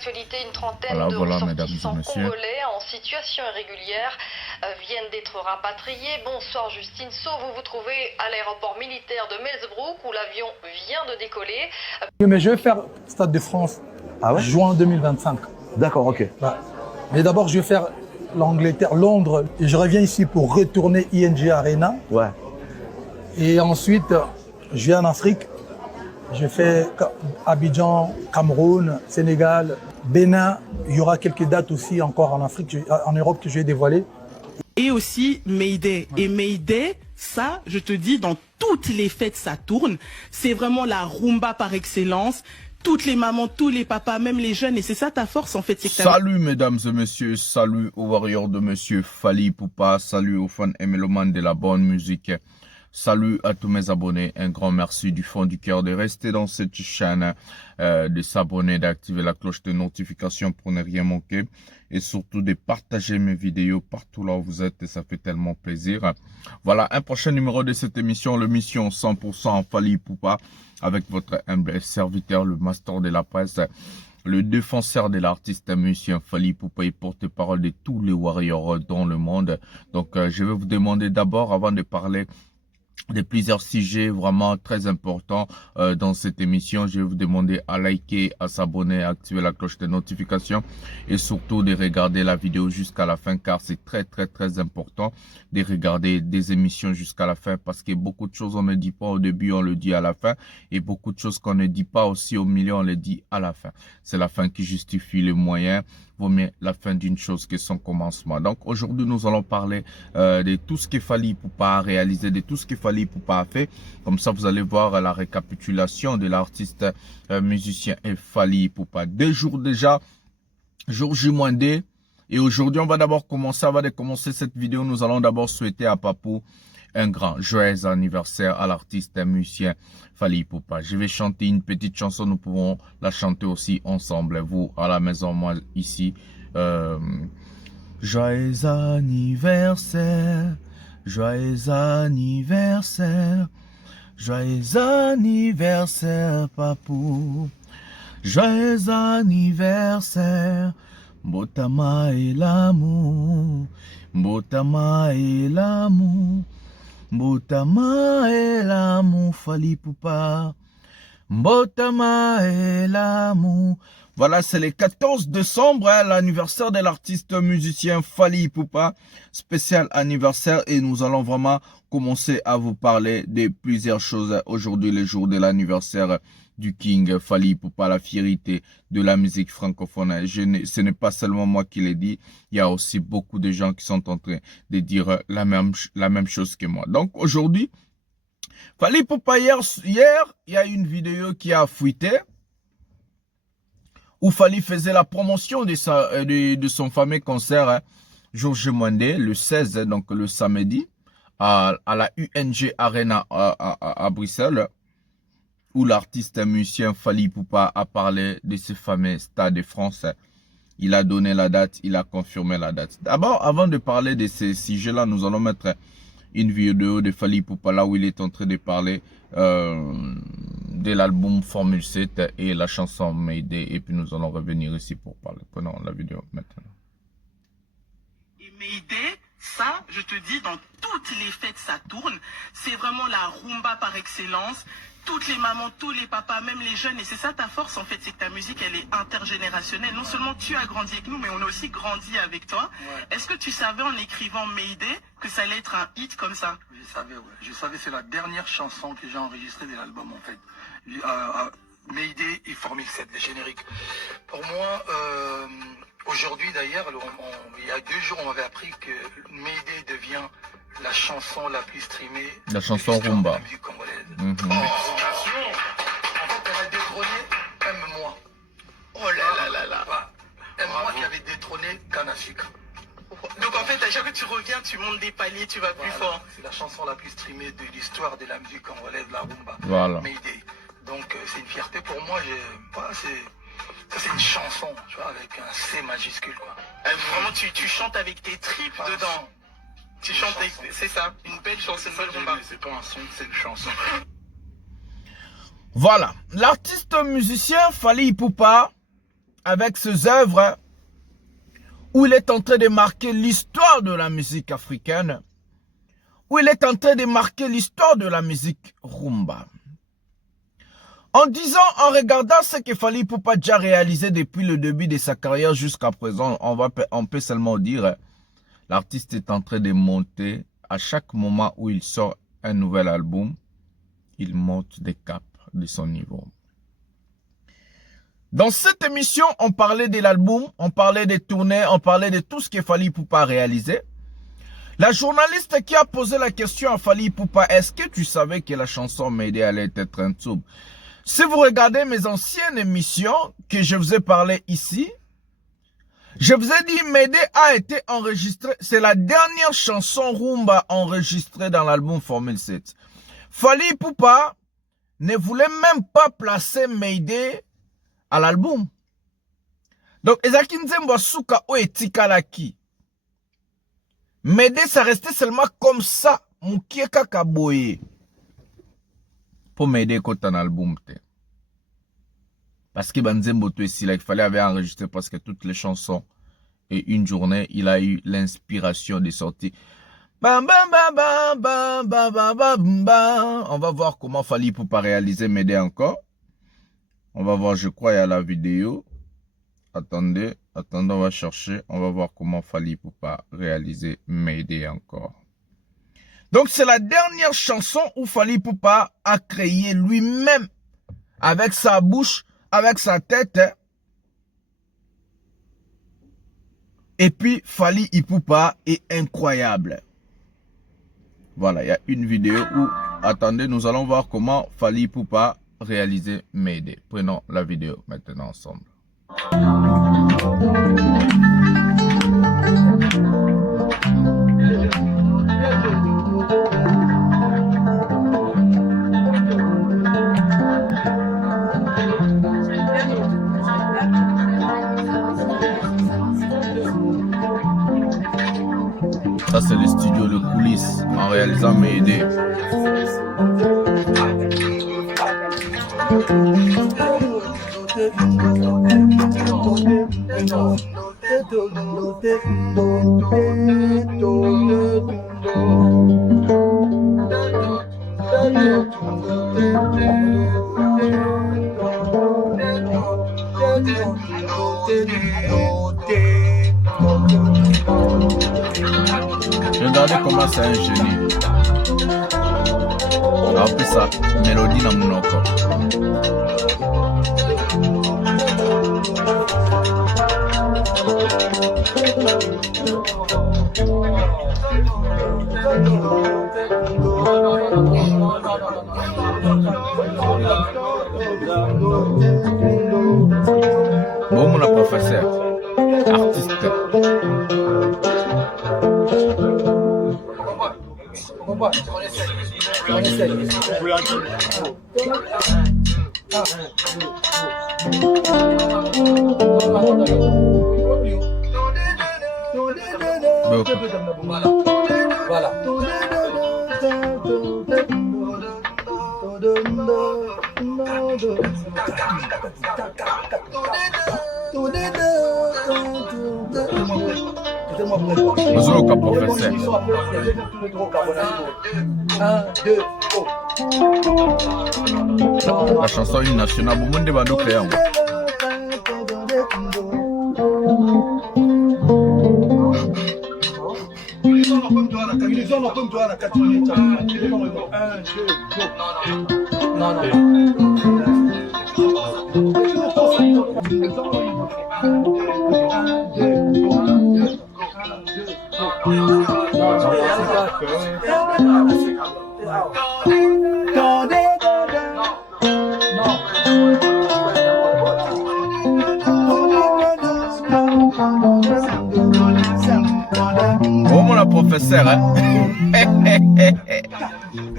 l'actualité, une trentaine Voilà, de voilà, mesdames et ressortissants messieurs. congolais en situation irrégulière viennent d'être rapatriés. Bonsoir Justine So, vous vous trouvez à l'aéroport militaire de Melsbrook où l'avion vient de décoller. Mais je vais faire Stade de France, Ah ouais? juin 2025. D'accord, ok. Ouais. Mais d'abord, je vais faire l'Angleterre, Londres, et je reviens ici pour retourner ING Arena. Ouais. Et ensuite, je viens en Afrique. Je fais Abidjan, Cameroun, Sénégal, Bénin. Il y aura quelques dates aussi encore en Afrique, en Europe que je vais dévoiler. Et aussi Mayday. Et Mayday, ça, je te dis, dans toutes les fêtes, ça tourne. C'est vraiment la rumba par excellence. Toutes les mamans, tous les papas, même les jeunes. Et c'est ça ta force, en fait. C'est que Salut mesdames et messieurs, salut aux warriors de monsieur Fally Ipupa, salut aux fans et mélomanes de la bonne musique. Salut à tous mes abonnés, un grand merci du fond du cœur de rester dans cette chaîne, de s'abonner, d'activer la cloche de notification pour ne rien manquer et surtout de partager mes vidéos partout là où vous êtes et ça fait tellement plaisir. Voilà, un prochain numéro de cette émission, l'émission 100% Fally Ipupa avec votre humble serviteur, le master de la presse, le défenseur de l'artiste musicien Fally Ipupa et porte-parole de tous les warriors dans le monde. Donc, je vais vous demander d'abord, avant de parler de plusieurs sujets vraiment très importants dans cette émission, je vais vous demander à liker, à s'abonner, à activer la cloche de notification et surtout de regarder la vidéo jusqu'à la fin car c'est très important de regarder des émissions jusqu'à la fin parce que beaucoup de choses on ne dit pas au début, on le dit à la fin et beaucoup de choses qu'on ne dit pas aussi au milieu, on le dit à la fin. C'est la fin qui justifie le moyen. Vaut mieux la fin d'une chose que son commencement. Donc aujourd'hui nous allons parler de tout ce que Fally Ipupa a réalisé, de tout ce que Fally Ipupa a fait. Comme ça vous allez voir la récapitulation de l'artiste musicien et Fally Ipupa. 2 jours déjà, jour J-D. Et aujourd'hui on va d'abord commencer, avant de commencer cette vidéo, nous allons d'abord souhaiter à Papou un grand joyeux anniversaire à l'artiste musicien Fally Ipupa. Je vais chanter une petite chanson, nous pouvons la chanter aussi ensemble, vous à la maison, moi ici. Joyeux anniversaire, joyeux anniversaire, joyeux anniversaire Papou, joyeux anniversaire, Mbotama et l'amour, Mbotama et l'amour. Mbotama et l'amour, Fally Ipupa. Mbotama et l'amour. Voilà, c'est le 14 décembre, hein, l'anniversaire de l'artiste musicien Fally Ipupa. Spécial anniversaire et nous allons vraiment commencer à vous parler de plusieurs choses aujourd'hui, le jour de l'anniversaire du King Fally Ipupa, la fierté de la musique francophone. Ce n'est pas seulement moi qui l'ai dit, il y a aussi beaucoup de gens qui sont en train de dire la même chose que moi. Donc aujourd'hui, Fally Ipupa, hier, il y a une vidéo qui a fuité où Fally faisait la promotion de son fameux concert, hein, jour J-D, le 16, donc le samedi, à la UNG Arena à Bruxelles, où l'artiste musicien Fally Ipupa a parlé de ce fameux Stade de France. Il a donné la date, il a confirmé la date. D'abord, avant de parler de ces sujets-là, nous allons mettre une vidéo de Fally Ipupa là où il est en train de parler de l'album Formule 7 et la chanson Mayday. Et puis nous allons revenir ici pour parler. Prenons la vidéo maintenant. Et Mayday, ça, je te dis, dans toutes les fêtes, ça tourne. C'est vraiment la rumba par excellence. Toutes les mamans, tous les papas, même les jeunes. Et c'est ça ta force, en fait, c'est que ta musique, elle est intergénérationnelle. Non seulement tu as grandi avec nous, mais on a aussi grandi avec toi. Ouais. Est-ce que tu savais, en écrivant Mayday, que ça allait être un hit comme ça? Je savais, ouais. Je savais, c'est la dernière chanson que j'ai enregistrée de l'album, en fait. Mayday et Formule 7, le générique. Pour moi, aujourd'hui d'ailleurs, il y a 2 jours, on m'avait appris que Mayday devient la chanson la plus streamée. La chanson rumba. De la musique congolaise. En fait, elle a détrôné Aime-moi. Oh là là là là. Aime-moi qui avait détrôné Canne à sucre. Donc en fait, à chaque fois que tu reviens, tu montes des paliers, tu vas plus fort. C'est la chanson la plus streamée de l'histoire de la musique congolaise, la rumba. Voilà. Mayday. Donc c'est une fierté pour moi. Voilà, c'est une chanson, tu vois, avec un C majuscule, quoi. Vraiment, tu chantes avec tes tripes dedans. Tu chantes, c'est ça, une belle chanson. C'est pas un son, c'est une chanson. Voilà, l'artiste musicien Fally Ipupa avec ses œuvres où il est en train de marquer l'histoire de la musique africaine, où il est en train de marquer l'histoire de la musique rumba. En disant, en regardant ce que Fally Ipupa a déjà réalisé depuis le début de sa carrière jusqu'à présent, on peut seulement dire, l'artiste est en train de monter. À chaque moment où il sort un nouvel album, il monte des caps de son niveau. Dans cette émission, on parlait de l'album, on parlait des tournées, on parlait de tout ce que Fally Ipupa a réalisé. La journaliste qui a posé la question à Fally Ipupa, est-ce que tu savais que la chanson Mayday allait être un tube? Si vous regardez mes anciennes émissions que je vous ai parlé ici, je vous ai dit Mayday a été enregistré, c'est la dernière chanson rumba enregistrée dans l'album Formule 7. Fally Ipupa ne voulait même pas placer Mayday à l'album. Donc, ezaki nzembo suka o etikalaki. Mayday, ça restait seulement comme ça, mukie kaka boye. Pour Mayday quand un album te. Parce que Banzembo to ici, il fallait avoir enregistré presque toutes les chansons. Et une journée, il a eu l'inspiration de sortir. Bam, bam, bam, bam, bam, bam, bam, bam, bam. On va voir comment Fally Ipupa réaliser Mayday encore. On va voir, je crois, il y a la vidéo. Attendez, on va chercher. On va voir comment Fally Ipupa réaliser Mayday encore. Donc, c'est la dernière chanson où Fally Ipupa a créé lui-même, avec sa bouche, avec sa tête. Et puis, Fally Ipupa est incroyable. Voilà, il y a une vidéo où, attendez, nous allons voir comment Fally Ipupa réaliser Mayday. Prenons la vidéo maintenant ensemble. Ça c'est le studio de coulisses en réalisant Mayday. Regardez comment c'est un génie. Après ça, mélodie dans mon encore. Bon, mon professeur, artiste. Voilà. Bonjour, professeur. La chanson hymne nationale, vous monde va nous créer. Oh mon professeur, hein?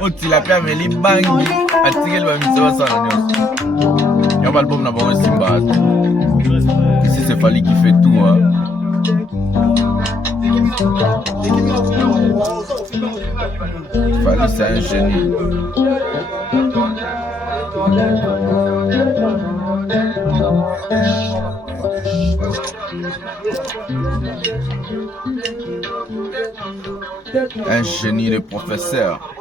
Oh, tu l'as fait avec les bangs. Attirez le misère ça. Il y a un album là-bas aussi. Ici, c'est Fally qui fait tout. Hein? Fally, c'est un génie. Un génie de professeur.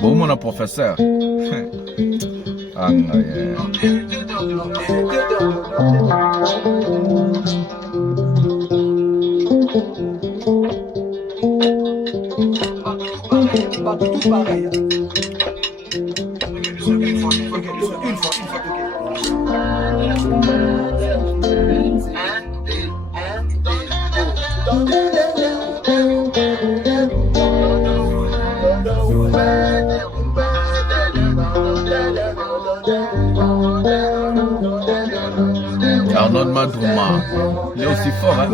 Bon, mon professeur. Ah, yeah. Tout pareil. Arnold Madrouma, il est aussi fort, hein?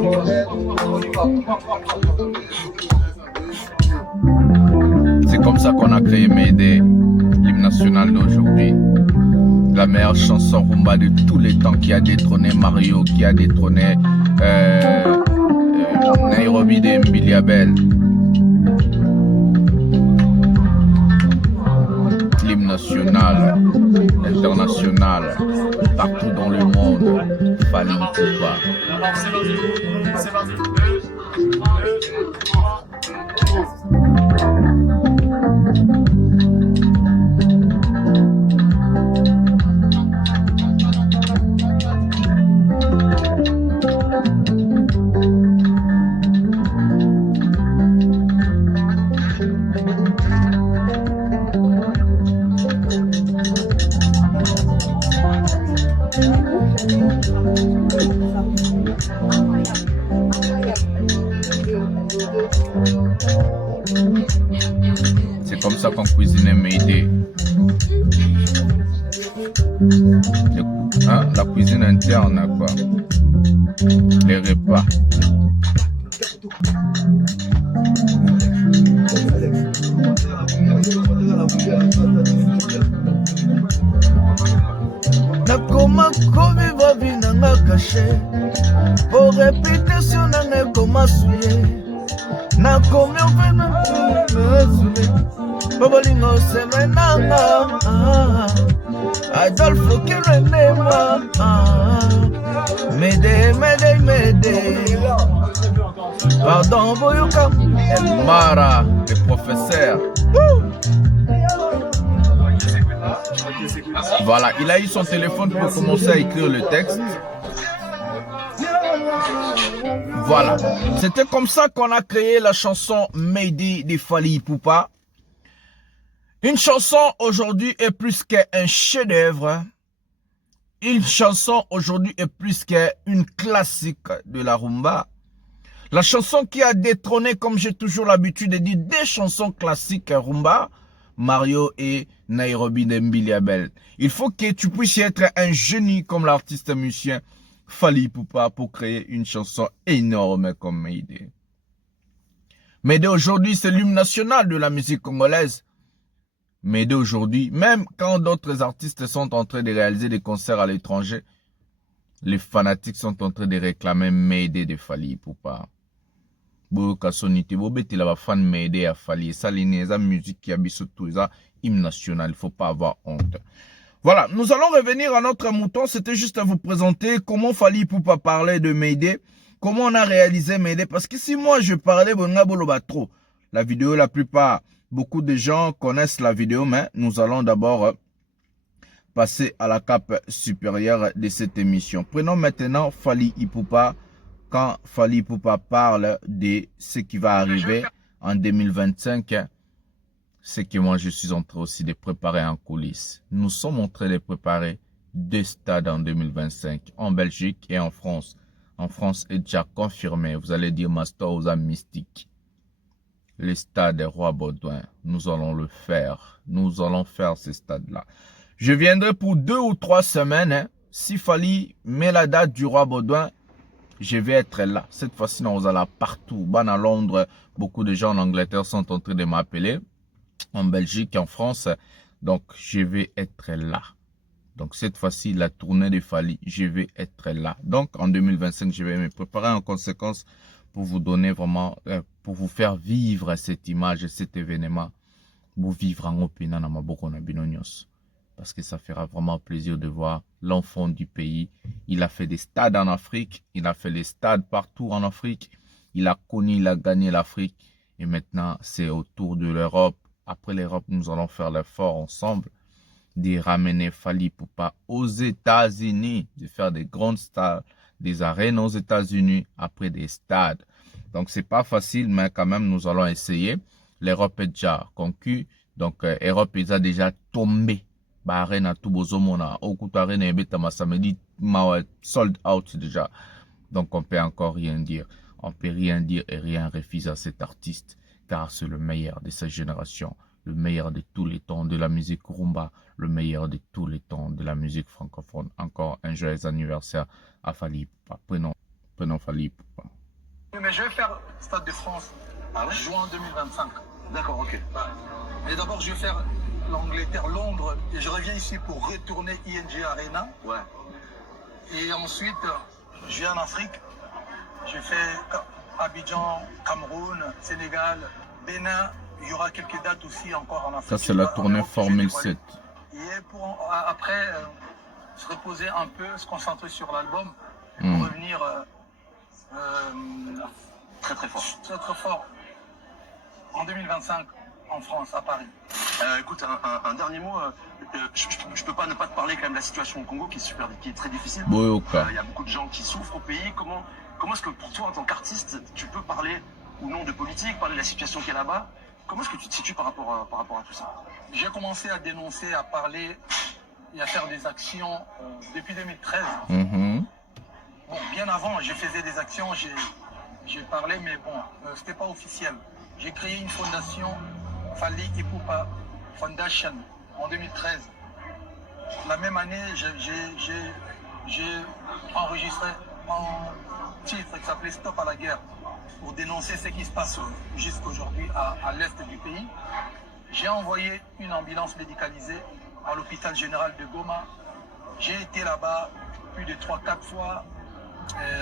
C'est comme ça qu'on a créé Mayday, l'hymne national d'aujourd'hui. La meilleure chanson rumba de tous les temps qui a détrôné Mario, qui a détrôné Nairobi de Mbiliabel. L'hymne national, international, partout dans le monde, Fally Ipupa. C'est parti. C'est comme ça qu'on cuisinait Mayday. Hein? La cuisine interne, quoi. Les repas. Nakoma komi babi nanga caché pour répétition nanga koma souillé nakomi ovena mesule babolingo seme nanga Adolfo Kirenema Mayday pardon boyoka Mara, le professeur. Voilà, il a eu son téléphone pour commencer à écrire le texte. Voilà, c'était comme ça qu'on a créé la chanson Mayday de Fally Ipupa. Une chanson aujourd'hui est plus qu'un chef-d'œuvre. Une chanson aujourd'hui est plus qu'une classique de la rumba. La chanson qui a détrôné, comme j'ai toujours l'habitude de dire, des chansons classiques rumba, Mario et Nairobi de Mbiliabel. Il faut que tu puisses être un génie comme l'artiste musicien Fally Ipupa pour créer une chanson énorme comme Mayday. Mayday aujourd'hui, c'est l'hymne national de la musique congolaise. Mayday aujourd'hui, même quand d'autres artistes sont en train de réaliser des concerts à l'étranger, les fanatiques sont en train de réclamer Mayday de Fally Ipupa. Boka sonité, bobeti la fan Mayday à Fally, ça la musique qui a biso tout ça, hymne national, il faut pas avoir honte. Voilà, nous allons revenir à notre mouton, c'était juste à vous présenter comment Fally Ipupa parlait de Mayday, comment on a réalisé Mayday, parce que si moi je parlais bonga boloba trop, la vidéo la plupart, beaucoup de gens connaissent la vidéo, mais nous allons d'abord passer à la cape supérieure de cette émission. Prenons maintenant Fally Ipupa. Quand Fally Ipupa parle de ce qui va arriver en 2025, ce que moi je suis en train aussi de préparer en coulisses. Nous sommes en train de préparer 2 stades en 2025, en Belgique et en France. En France est déjà confirmé, vous allez dire Master aux âmes mystiques. Le stade Roi Baudouin, nous allons le faire. Nous allons faire ce stade-là. Je viendrai pour 2 ou 3 semaines. Hein. Si Fally met la date du Roi Baudouin, je vais être là. Cette fois-ci, nous allons partout. Ban à Londres, beaucoup de gens en Angleterre sont en train de m'appeler. En Belgique, en France. Donc, je vais être là. Donc cette fois-ci, la tournée de Fally, je vais être là. Donc en 2025, je vais me préparer en conséquence pour vous donner vraiment, pour vous faire vivre cette image, cet événement. Pour vivre en opinion dans Maboko na Binonyos. Parce que ça fera vraiment plaisir de voir l'enfant du pays. Il a fait des stades en Afrique. Il a fait les stades partout en Afrique. Il a connu, il a gagné l'Afrique. Et maintenant, c'est au tour de l'Europe. Après l'Europe, nous allons faire l'effort ensemble de ramener Fally Ipupa aux États-Unis, de faire des grandes stades, des arènes aux États-Unis, après des stades. Donc, c'est pas facile, mais quand même, nous allons essayer. L'Europe est déjà conquue. Donc, l'Europe est déjà tombée. Bah, arène à tout bozomona. Okuta arène et beta samedi, sold out déjà. Donc, on peut encore rien dire. On peut rien dire et rien refuser à cet artiste. Car c'est le meilleur de sa génération. Le meilleur de tous les temps de la musique rumba. Le meilleur de tous les temps de la musique francophone. Encore un joyeux anniversaire à Fally Ipupa. Prenons Fally Ipupa. Mais je vais faire Stade de France juin 2025. D'accord, ok. Mais d'abord, je vais faire l'Angleterre, Londres, et je reviens ici pour retourner ING Arena. Ouais. Et ensuite, je viens en Afrique. Je fais Abidjan, Cameroun, Sénégal, Bénin. Il y aura quelques dates aussi encore en Afrique. Ça, c'est la tournée Formule 7. Et pour après se reposer un peu, se concentrer sur l'album, pour revenir Très très fort. très très fort en 2025 en France, à Paris. Écoute, un dernier mot. Je peux pas ne pas te parler quand même de la situation au Congo qui est très difficile. Boyoka. Il y a beaucoup de gens qui souffrent au pays. Comment est-ce que pour toi, en tant qu'artiste, tu peux parler ou non de politique, parler de la situation qu'il y a là-bas? Comment est-ce que tu te situes par rapport à tout ça? J'ai commencé à dénoncer, à parler et à faire des actions depuis 2013. Bon, bien avant, je faisais des actions, j'ai parlé, mais bon, c'était pas officiel. J'ai créé une fondation, Fally Ipupa Foundation, en 2013. La même année, j'ai enregistré un titre qui s'appelait Stop à la guerre pour dénoncer ce qui se passe jusqu'aujourd'hui à l'est du pays. J'ai envoyé une ambulance médicalisée à l'hôpital général de Goma. J'ai été là-bas plus de 3-4 fois,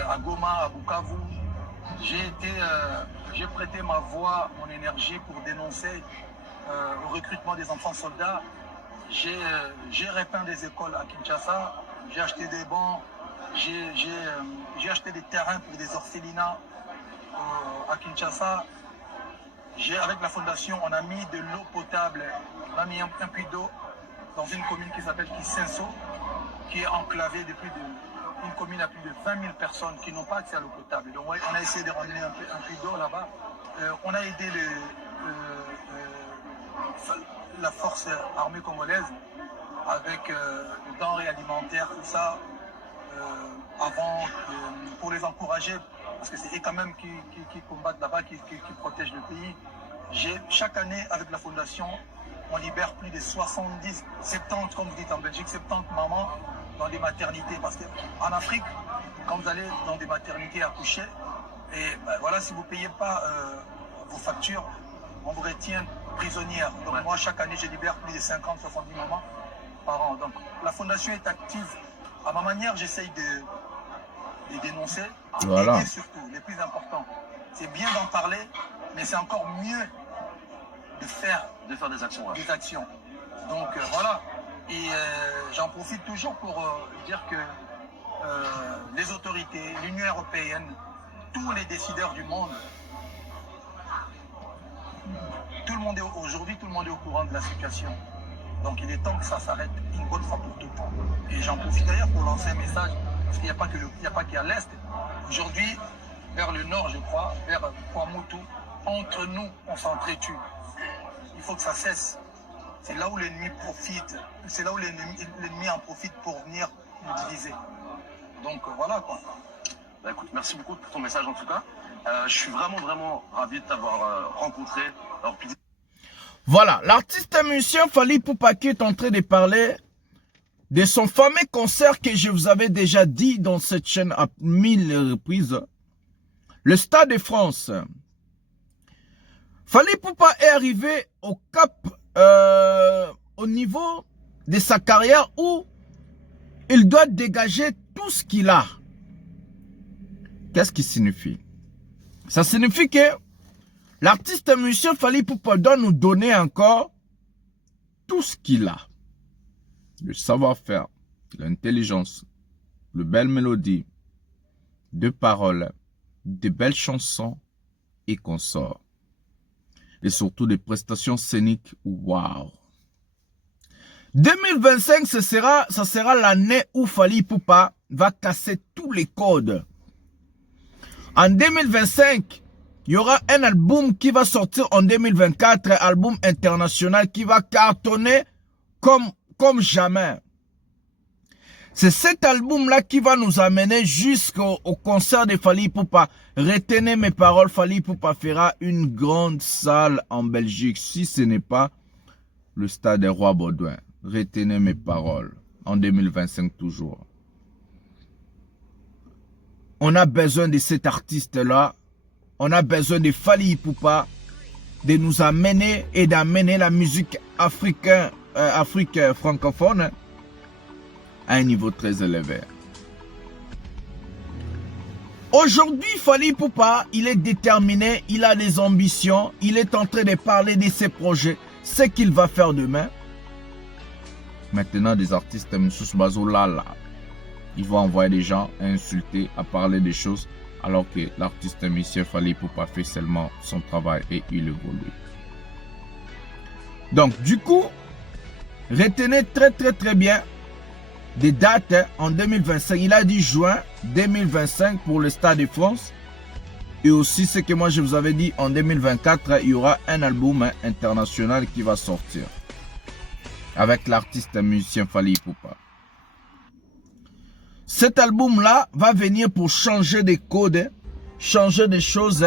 à Goma, à Bukavu. J'ai prêté ma voix, mon énergie pour dénoncer le recrutement des enfants soldats. J'ai repeint des écoles à Kinshasa, j'ai acheté des bancs, j'ai acheté des terrains pour des orphelinats à Kinshasa. Avec la fondation, on a mis de l'eau potable, on a mis un puits d'eau dans une commune qui s'appelle Kisenso, qui est enclavée de une commune à plus de 20 000 personnes qui n'ont pas accès à l'eau potable. Donc on a essayé de ramener un puits d'eau là-bas. On a aidé la force armée congolaise avec des denrées alimentaires, tout ça, pour les encourager, parce que c'est eux quand même qui combattent là-bas, qui protègent le pays. Chaque année, avec la fondation, on libère plus de 70, 70, comme vous dites en Belgique, 70 mamans dans des maternités. Parce qu'en Afrique, quand vous allez dans des maternités accoucher, et ben voilà, si vous ne payez pas vos factures, on vous retient prisonnière. Donc moi, chaque année, je libère plus de 50, 70 mamans par an. Donc la fondation est active. À ma manière, j'essaye de dénoncer. Voilà. Et surtout, le plus important, c'est bien d'en parler, mais c'est encore mieux de faire des actions. Ouais. Des actions. Donc voilà. Et j'en profite toujours pour dire que les autorités, l'Union européenne, tous les décideurs du monde, aujourd'hui, tout le monde est au courant de la situation. Donc il est temps que ça s'arrête une bonne fois pour toutes. Et j'en profite d'ailleurs pour lancer un message, parce qu'il n'y a pas qu'à l'Est. Aujourd'hui, vers le nord, je crois, vers Kwamutu, entre nous, on s'entretue. Il faut que ça cesse. C'est là où l'ennemi profite. C'est là où l'ennemi en profite pour venir nous diviser. Donc voilà quoi. Bah, écoute, merci beaucoup pour ton message en tout cas. Je suis vraiment ravi de t'avoir rencontré. Alors, voilà, l'artiste musicien Fally Ipupa qui est en train de parler de son fameux concert que je vous avais déjà dit dans cette chaîne à 1000 reprises. Le Stade de France. Fally Ipupa est arrivé au cap, au niveau de sa carrière où il doit dégager tout ce qu'il a. Qu'est-ce qui signifie? Ça signifie que l'artiste musicien Fally Ipupa doit nous donner encore tout ce qu'il a. Le savoir-faire, l'intelligence, de belles mélodies, de paroles, de belles chansons et consorts. Et surtout des prestations scéniques, waouh. 2025, ça sera l'année où Fally Ipupa va casser tous les codes. En 2025, il y aura un album qui va sortir en 2024, un album international qui va cartonner comme jamais. C'est cet album-là qui va nous amener jusqu'au concert de Fally Ipupa. Retenez mes paroles, Fally Ipupa fera une grande salle en Belgique, si ce n'est pas le stade des Rois Baudouin. Retenez mes paroles, en 2025 toujours. On a besoin de cet artiste-là. On a besoin de Fally Ipupa, de nous amener et d'amener la musique africaine, Afrique francophone à un niveau très élevé. Aujourd'hui, Fally Ipupa, il est déterminé, il a des ambitions, il est en train de parler de ses projets, ce qu'il va faire demain. Maintenant, des artistes, Moussous Bazolala, ils vont envoyer des gens à insulter, à parler des choses, alors que l'artiste musicien Fally Ipupa fait seulement son travail et il évolue. Donc, du coup, retenez très bien des dates en 2025. Il a dit juin 2025 pour le Stade de France. Et aussi, ce que moi je vous avais dit, en 2024, il y aura un album international qui va sortir. Avec l'artiste musicien Fally Ipupa. Cet album-là va venir pour changer des codes, changer des choses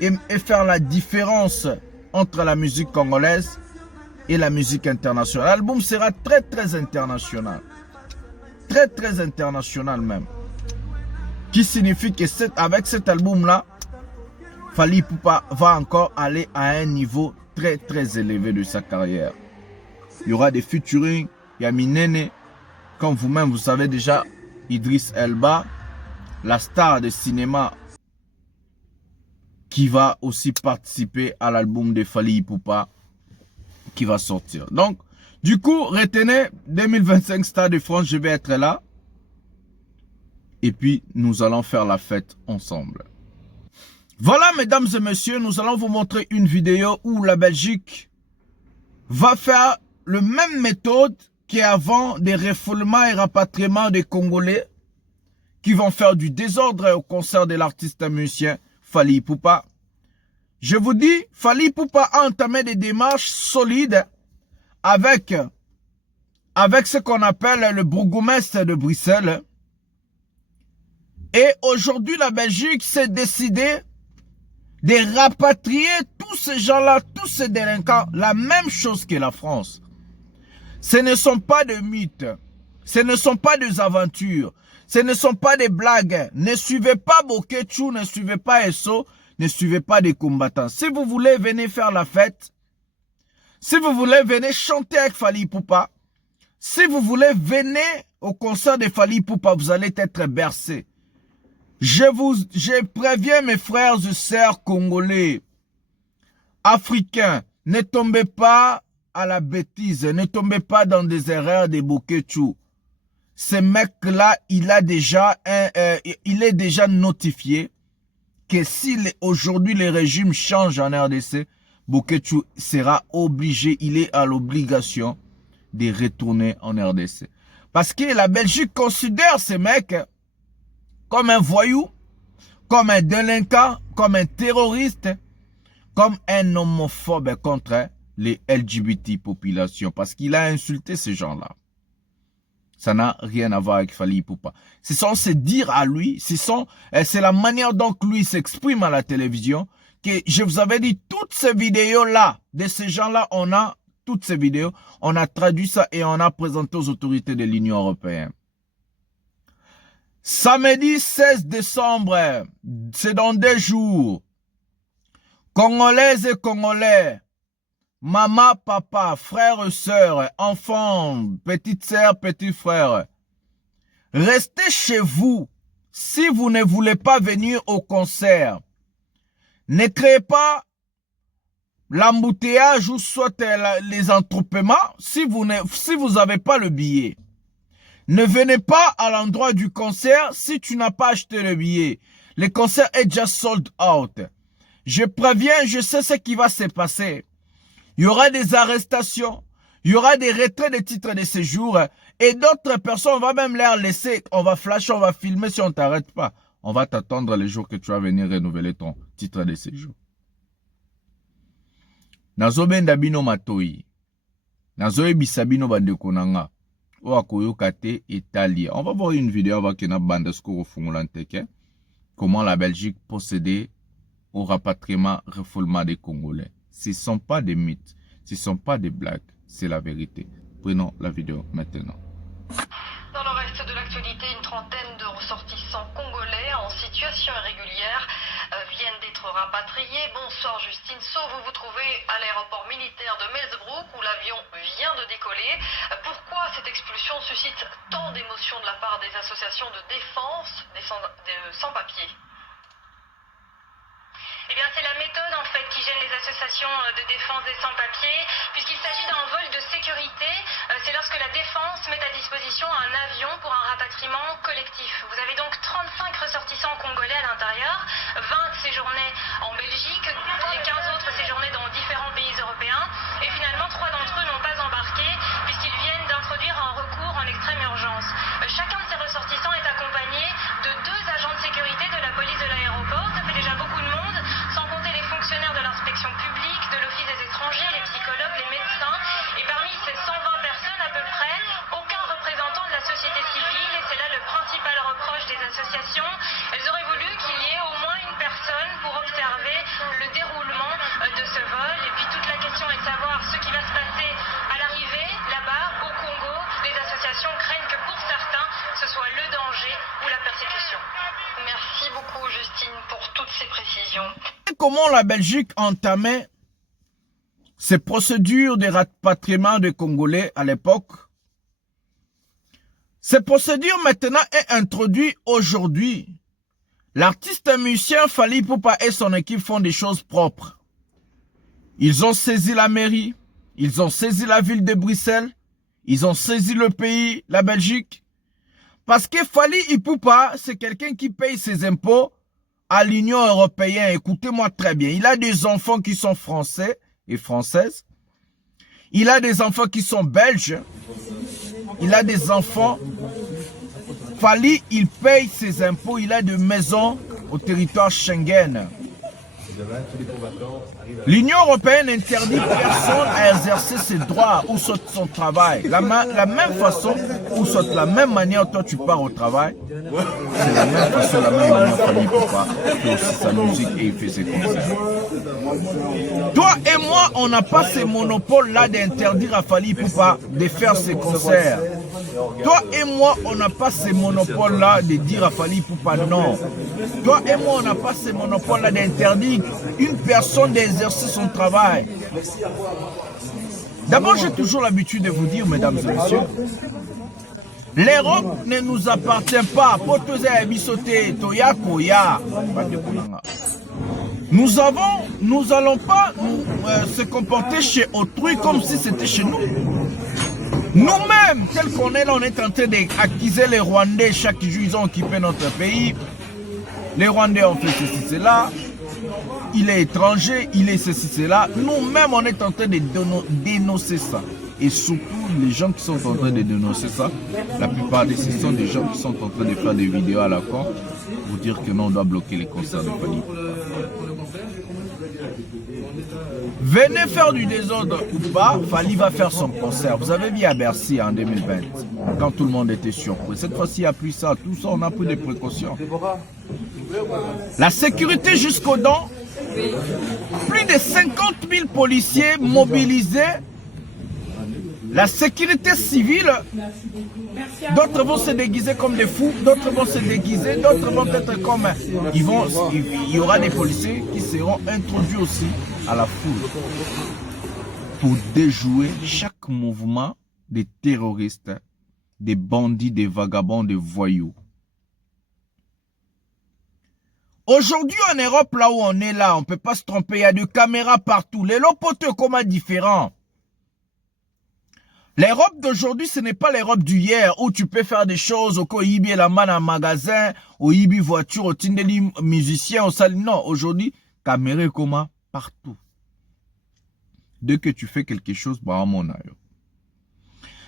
et faire la différence entre la musique congolaise et la musique internationale. L'album sera très international. Très international même. Qui signifie que avec cet album-là, Fally Ipupa va encore aller à un niveau très élevé de sa carrière. Il y aura des featuring, il y a Minene, comme vous-même vous savez déjà, Idriss Elba, la star de cinéma qui va aussi participer à l'album de Fally Ipupa qui va sortir. Donc, du coup, retenez 2025 Stade de France, je vais être là. Et puis, nous allons faire la fête ensemble. Voilà, mesdames et messieurs, nous allons vous montrer une vidéo où la Belgique va faire la même méthode qu'avant des refoulements et rapatriements des Congolais qui vont faire du désordre au concert de l'artiste musicien Fally Ipupa. Je vous dis, Fally Ipupa a entamé des démarches solides avec ce qu'on appelle le bourgmestre de Bruxelles. Et aujourd'hui, la Belgique s'est décidée de rapatrier tous ces gens-là, tous ces délinquants, la même chose que la France. Ce ne sont pas des mythes, ce ne sont pas des aventures, ce ne sont pas des blagues. Ne suivez pas Boketchou, ne suivez pas Esso, ne suivez pas des combattants. Si vous voulez, venez faire la fête. Si vous voulez, venez chanter avec Fally Ipupa. Si vous voulez, venez au concert de Fally Ipupa, vous allez être bercés. Je préviens mes frères et sœurs congolais, africains, ne tombez pas à la bêtise, ne tombez pas dans des erreurs de Boketchou. Ce mec-là, il est déjà notifié que si aujourd'hui le régime change en RDC, Boketchou sera obligé, il est à l'obligation de retourner en RDC. Parce que la Belgique considère ce mec comme un voyou, comme un délinquant, comme un terroriste, comme un homophobe contre les LGBT populations. Parce qu'il a insulté ces gens-là. Ça n'a rien à voir avec Fally Ipupa. C'est censé dire à lui, c'est la manière dont lui s'exprime à la télévision, que je vous avais dit, toutes ces vidéos-là, de ces gens-là, toutes ces vidéos, on a traduit ça et on a présenté aux autorités de l'Union européenne. Samedi 16 décembre, c'est dans 2 jours. Congolaises et Congolais, maman, papa, frères et sœurs, enfants, petites sœurs, petits frères, Restez chez vous. Si vous ne voulez pas venir au concert, ne créez pas l'embouteillage ou soit les attroupements si vous n'avez pas le billet. Ne venez pas à l'endroit du concert si tu n'as pas acheté le billet. Le concert est déjà sold out. Je préviens, je sais ce qui va se passer. Il y aura des arrestations, il y aura des retraits de titres de séjour et d'autres personnes, on va même les laisser. On va flasher, on va filmer si on ne t'arrête pas. On va t'attendre les jours que tu vas venir renouveler ton titre de séjour. Nazobenda bino matoi. Nazoyebisa bino bandeko nanga. Oakoyokate Italie. On va voir une vidéo avec une bande au Fungolanteke. Comment la Belgique procédait au rapatriement, refoulement des Congolais. Ce ne sont pas des mythes, ce ne sont pas des blagues, c'est la vérité. Prenons la vidéo maintenant. Dans le reste de l'actualité, une trentaine de ressortissants congolais en situation irrégulière viennent d'être rapatriés. Bonsoir Justine So, vous vous trouvez à l'aéroport militaire de Melsbrook où l'avion vient de décoller. Pourquoi cette expulsion suscite tant d'émotions de la part des associations de défense des sans-papiers? Eh bien, c'est la méthode en fait qui gêne les associations de défense des sans-papiers, puisqu'il s'agit d'un vol de sécurité. C'est lorsque la défense met à disposition un avion pour un rapatriement collectif. Vous avez donc 35 ressortissants congolais à l'intérieur, 20 séjournaient en Belgique, les 15 autres séjournaient dans différents pays européens, et finalement 3 d'entre eux n'ont pas embarqué, puisqu'ils viennent d'introduire un recours en extrême urgence. Chacun de ces ressortissants est accompagné de 2 agents de sécurité de la police de l'aéroport. Ça fait déjà beaucoup de monde, sans compter les fonctionnaires de l'inspection publique, de l'office des étrangers, les psychologues, les médecins. Et parmi ces 120 personnes à peu près, aucun représentant de la société civile. Et c'est là le principal reproche des associations. Elles auraient voulu qu'il y ait au moins une personne pour observer le déroulement de ce vol. Et puis toute la question est de savoir ce qui va se passer à l'arrivée, là-bas, au Congo. Les associations craignent que pour certains, ce soit le danger ou la persécution. Merci beaucoup Justine pour toutes ces précisions. Comment la Belgique entamait ces procédures de rapatriement des Congolais à l'époque? Ces procédures maintenant est introduite aujourd'hui. L'artiste musicien Fally Ipupa et son équipe font des choses propres. Ils ont saisi la mairie, ils ont saisi la ville de Bruxelles, ils ont saisi le pays, la Belgique. Parce que Fally Ipupa, c'est quelqu'un qui paye ses impôts à l'Union européenne. Écoutez-moi très bien. Il a des enfants qui sont français et françaises. Il a des enfants qui sont belges. Il a des enfants. Fally, il paye ses impôts. Il a des maisons au territoire Schengen. L'Union européenne interdit personne à exercer ses droits ou soit son travail. La même façon ou soit la même manière toi tu pars au travail, c'est la même façon, la même manière Fally Ipupa fait aussi sa musique et il fait ses concerts. Toi et moi, on n'a pas ce monopole-là d'interdire à Fally Ipupa de faire ses concerts. Toi et moi, on n'a pas ce monopole-là de dire à Fally Ipupa non. Toi et moi, on n'a pas ce monopole-là d'interdire une personne d'exercer son travail. D'abord, j'ai toujours l'habitude de vous dire, mesdames et messieurs, l'Europe ne nous appartient pas. Nous allons pas se comporter chez autrui comme si c'était chez nous. Nous-mêmes, tel qu'on est là, on est en train d'accuser les Rwandais. Chaque jour, ils ont occupé notre pays. Les Rwandais ont fait ceci, cela. Il est étranger, il est ceci, cela. Nous-mêmes, on est en train de dénoncer ça. Et surtout, les gens qui sont en train de dénoncer ça, la plupart de ces sont des gens qui sont en train de faire des vidéos à la con pour dire que non, on doit bloquer les concerts de Fally. Venez faire du désordre ou pas, Fally va faire son concert. Vous avez vu à Bercy en 2020, quand tout le monde était surpris. Cette fois-ci, il n'y a plus ça. Tout ça, on a pris des précautions. La sécurité jusqu'aux dents. Plus de 50 000 policiers mobilisés. La sécurité civile, d'autres vont se déguiser comme des fous, d'autres vont se déguiser, d'autres vont être comme... Il y aura des policiers qui seront introduits aussi à la foule pour déjouer chaque mouvement des terroristes des bandits, des vagabonds, des voyous. Aujourd'hui en Europe, là où on est là, on ne peut pas se tromper, il y a des caméras partout. Les lopotes comment différents. L'Europe d'aujourd'hui, ce n'est pas l'Europe d'hier où tu peux faire des choses au Koyibi et la man en magasin, au Yibi voiture, au Tindeli musicien, au Sali. Non, aujourd'hui, caméra comment partout. Dès que tu fais quelque chose, bah mon aïe.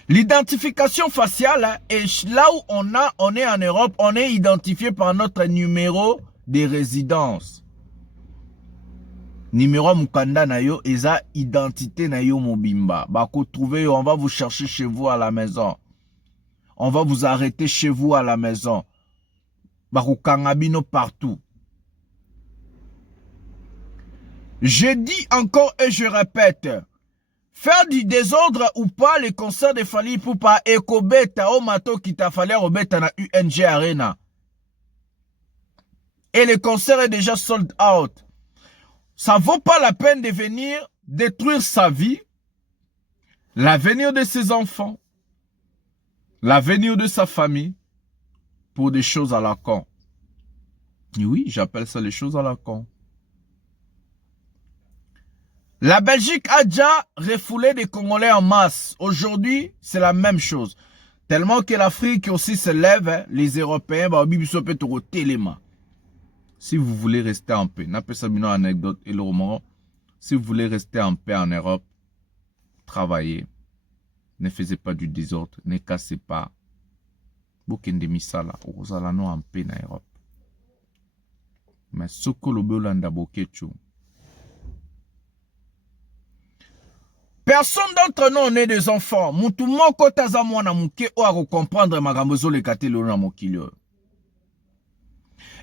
L'identification faciale, hein, et là où on est en Europe, on est identifié par notre numéro de résidence. Numéro mukanda na yo, eza identité na yo mobimba. Bako trouver, on va vous chercher chez vous à la maison. On va vous arrêter chez vous à la maison. Bako kangabino partout. Je dis encore et je répète. Faire du désordre ou pas, les concerts de Fally Ipupa ekobeta o mato qui t'a fallu robeta na UNG Arena. Et le concert est déjà sold out. Ça vaut pas la peine de venir détruire sa vie, l'avenir de ses enfants, l'avenir de sa famille pour des choses à la con. Et oui, j'appelle ça les choses à la con. La Belgique a déjà refoulé des Congolais en masse. Aujourd'hui, c'est la même chose. Tellement que l'Afrique aussi se lève, hein, les Européens, si vous voulez rester en paix, n'appelle ça une anecdote et le roman. Si vous voulez rester en paix en Europe, travaillez. Ne faisez pas du désordre, ne cassez pas. Bokende misala, ozalano en paix en Europe. Mais ce que le Bolanda bokechu. Personne d'entre nous on est des enfants. Moutoumon kotaza mwana muke o a comprendre magambozo le kate le na mokilio.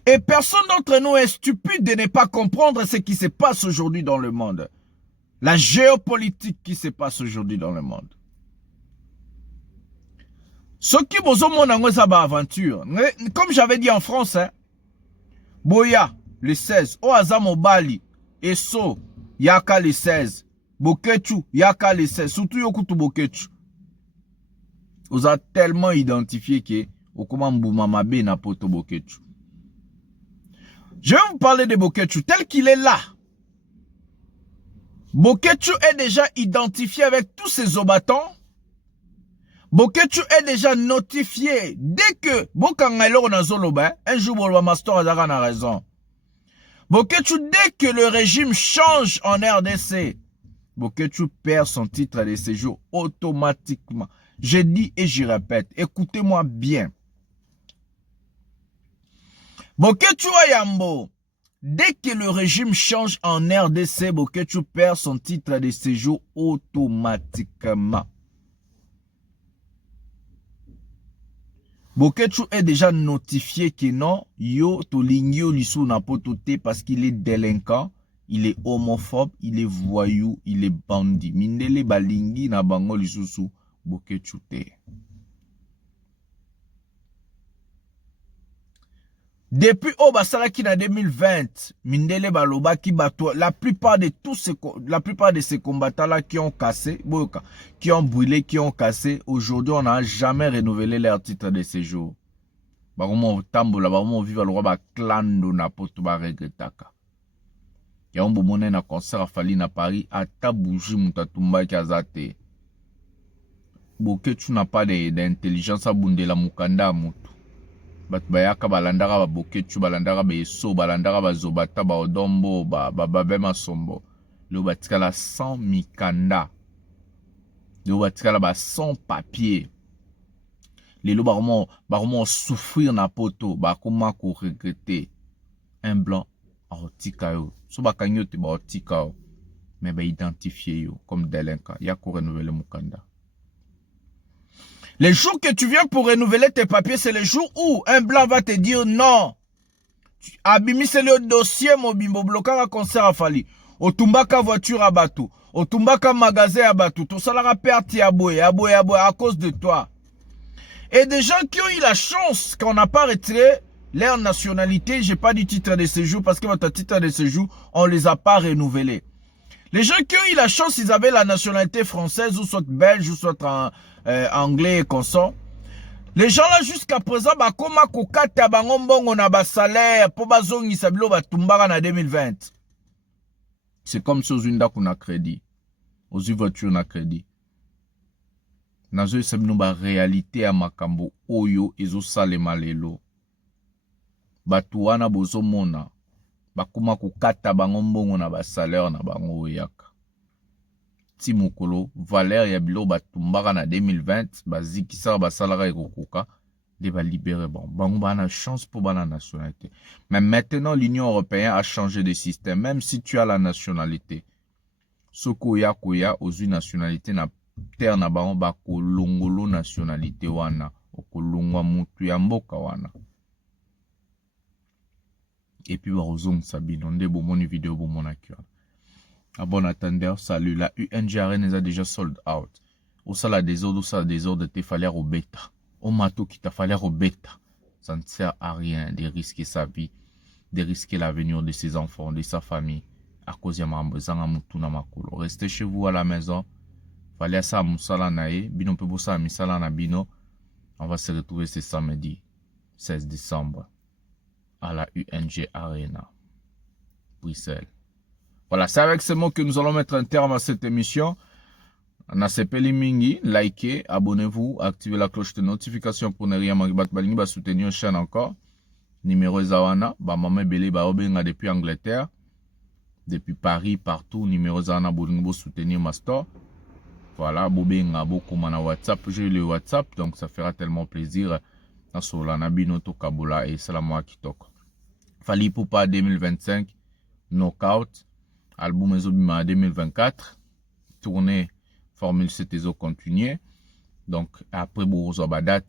Et personne d'entre nous est stupide de ne pas comprendre ce qui se passe aujourd'hui dans le monde. La géopolitique qui se passe aujourd'hui dans le monde. Ce qui bozo monango ça ba aventure. Comme j'avais dit en France, hein, Boya le 16, Oaza Mobali, Eso, Yaka le 16. Bokechu, Yaka les 16, surtout Yokutu Bokechu. Vous avez tellement identifié que Okuma Mboumamabe na poto Bokechu. Je vais vous parler de Bokechu tel qu'il est là. Bokechu est déjà identifié avec tous ses obatants. Bokechu est déjà notifié. Dès que Bokangailo Nazoloba, un jour Bolwa Master Azara a raison. Bokechu, dès que le régime change en RDC, Bokechu perd son titre de séjour automatiquement. Je dis et je répète, écoutez-moi bien. Bokechu Ayambo, dès que le régime change en RDC, Bokechu perd son titre de séjour automatiquement. Bokechu est déjà notifié que non, yo tolingyo lisu na potote parce qu'il est délinquant. Il est homophobe, il est voyou, il est bandit. Mindele balingi na bango lisusu Bokechu te. Depuis Obasalaki na 2020, Mindele baloba ki bato, la plupart de ces combattants là qui ont cassé, qui ont brûlé, qui ont cassé, aujourd'hui on n'a jamais renouvelé leur titre de séjour. Baromo tambola, baromo viva le roi ba clando na poto ba regretaka. Il y a un bon moment na concert à Fally na Paris, à Tabouji Mutatumba Kazate. Bokechu n'a pas d'intelligence à bundela mukanda mutu. Bat bayaka balandara ba Bokechu, balandara ba Eso, balandara ba Zobata, ba Odombo, ba Bema Sombo. Le batikala sans mikanda. Le batikala ba sans papier. Les lo baromo souffrir na poto, ba comment ko regretter. Un blanc en tikayo. Mais ben identifié comme délinquant. Il y a qu'à renouveler Mukanda. Les jours que tu viens pour renouveler tes papiers, c'est les jours où un blanc va te dire non. Abimi c'est le dossier mobimbo bloquant un concert à Fally. Otumbaka voiture à Batou. Otumbaka magasin à Batou. Tout ça la perte à cause de toi. Et des gens qui ont eu la chance qu'on n'a pas retiré leur nationalité, j'ai pas du titre de séjour parce que votre titre de séjour, on les a pas renouvelés. Les gens qui ont eu la chance, ils avaient la nationalité française ou soit belge ou soit anglais et consort. Les gens là jusqu'à présent, bakoma kokata bango mbongo na ba salaire po bazongisa bilo batumbaka na 2020. C'est comme si ozwi ndako na crédit. Ozwi voiture na crédit. Nazo esabino ba réalité ya makambo oyo ezosalema lelo. Batu wana bozomona bakoma kokata bango mbongo na ba salaire na bango oyaka. Ti mokolo valeur ya bilo batumbaka na 2020 bazikisa basalaka ekokoka de ba libérer bon bango bana chance pour bana nationalité. Mais maintenant l'Union européenne a changé de système. Même si tu as la nationalité, soko ya koya ozwi nationalité na terre na bango bakolongolo nationalité wana okolongwa mutu ya mboka wana. Et puis bazongisa bino nde bomoni vidéo bomonaki wana. À bon attendeur, salut. La UNG Arena a déjà sold out. Au sala désordre, te fallait au bêta. Au mato qui t'a fallu au bêta. Ça ne sert à rien de risquer sa vie, de risquer l'avenir de ses enfants, de sa famille. À cause de makolo. Restez chez vous à la maison. Fallait ça musala nae. Bino pe bosa misala na bino. On va se retrouver ce samedi 16 décembre à la UNG Arena, Bruxelles. Voilà, c'est avec ces mots que nous allons mettre un terme à cette émission. Nasepeli mingi, likez, abonnez-vous, activez la cloche de notification pour ne rien manquer. Balingi ba soutenir chaîne encore. Numéro Zawana, ba maman belé ba obenga depuis Angleterre, depuis Paris, partout. Numéro Zawana bolingo soutenir ma store. Voilà, bobenga beaucoup na WhatsApp. J'ai le WhatsApp, donc ça fera tellement plaisir. Nasola nabino to kabola et salamo kitoko. Fally Ipupa 2025, knockout. Album Ezobima 2024, tournée Formule 7 Ezo continuer. Donc après Bourzobadat,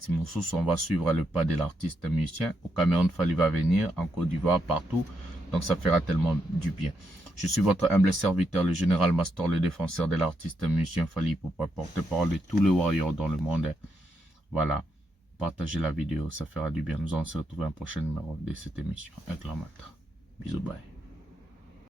on va suivre le pas de l'artiste musicien. Au Cameroun, Fally va venir, en Côte d'Ivoire, partout. Donc ça fera tellement du bien. Je suis votre humble serviteur, le général Mastor, le défenseur de l'artiste musicien Fally Ipupa, porte-parole de tous les warriors dans le monde. Voilà, partagez la vidéo, ça fera du bien. Nous allons se retrouver un prochain numéro de cette émission. Un grand matin. Bisous, bye.